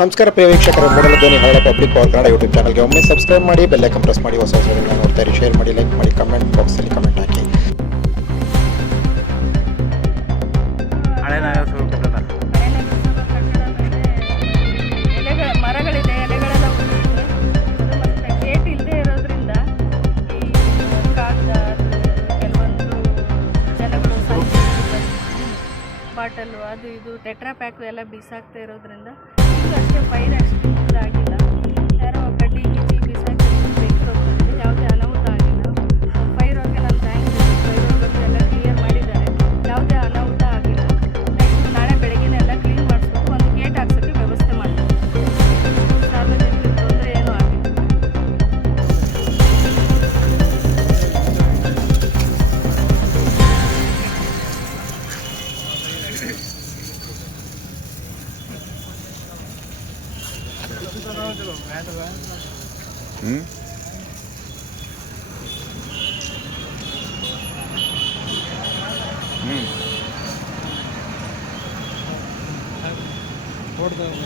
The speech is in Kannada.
ನಮಸ್ಕಾರ ಪ್ರಿಯ ವೀಕ್ಷಕರೇ, ಮೂಡಲ ಧ್ವನಿ ಹಳ್ಳ ಪಬ್ಲಿಕ್ ಪವರ್ ಕನ್ನಡ ಯೂಟ್ಯೂಬ್ ಚಾನಲ್ಗೆ ಒಮ್ಮೆ ಸಬ್ಸ್ಕ್ರೈಬ್ ಮಾಡಿ, ಬೆಲ್ ಐಕಾನ್ ಪ್ರೆಸ್ ಮಾಡಿ, ಹೊಸ ವಿಡಿಯೋಗಳನ್ನ ನೋಡ್ತಾ ಇರಿ. ಶೇರ್ ಮಾಡಿ, ಲೈಕ್ ಮಾಡಿ, ಕಮೆಂಟ್ ಬಾಕ್ಸಲ್ಲಿ ಕಮೆಂಟ್ ಹಾಕಿ. ಮರಗಳಿದೆ, ಎಲೆಗಳೆಲ್ಲ ಉದುರಿದೆ. ಅದು ಮತ್ತೆ ಗೇಟ್ ಇಲ್ಲದೆ ಇರೋದ್ರಿಂದ ಈ ಕಾಗದ ಕೆಲವೊಂದು ಜನಗಳು ಬಾಟಲು ಅದು ಇದು ಟೆಟ್ರಾ ಪ್ಯಾಕು ಎಲ್ಲ ಬಿಸಾಕ್ತಾ ಇರೋದ್ರಿಂದ ಇದು ಅಷ್ಟೇ ಫೈರ್ ಅಷ್ಟು ಇದಾಗಿಲ್ಲ. ಯಾರೋ ಕಡ್ಡಿ ಗಿಚ್ಚಿ ಬಿಸಾಕಿ ಹೋಗ್ತಾರೆ, ಯಾವುದೇ ಅನಾಹುತ ಆಗಿಲ್ಲ. ಫೈರ್ ಅವ್ರಿಗೆ ನಾನು ಥ್ಯಾಂಕ್ಸ್ ಫೈರ್ ಅವ್ರು ಬಂದು ಎಲ್ಲ ಕ್ಲಿಯರ್ ಮಾಡಿದ್ದಾರೆ, ಯಾವುದೇ ಅನಾಹುತ ಆಗಿಲ್ಲ. ನೆಕ್ಸ್ಟ್ ನಾಳೆ ಬೆಳಗ್ಗೆನೇ ಎಲ್ಲ ಕ್ಲೀನ್ ಮಾಡಿಸ್ಬೇಕು, ಒಂದು ಗೇಟ್ ಹಾಕ್ಸೋಕ್ಕೆ ವ್ಯವಸ್ಥೆ ಮಾಡ್ತೀವಿ. ಸಾರ್ವಜನಿಕರಿಗೆ ತೊಂದರೆ ಏನೂ ಆಗಿಲ್ಲ. ಕೊಡ್ತೇವೆ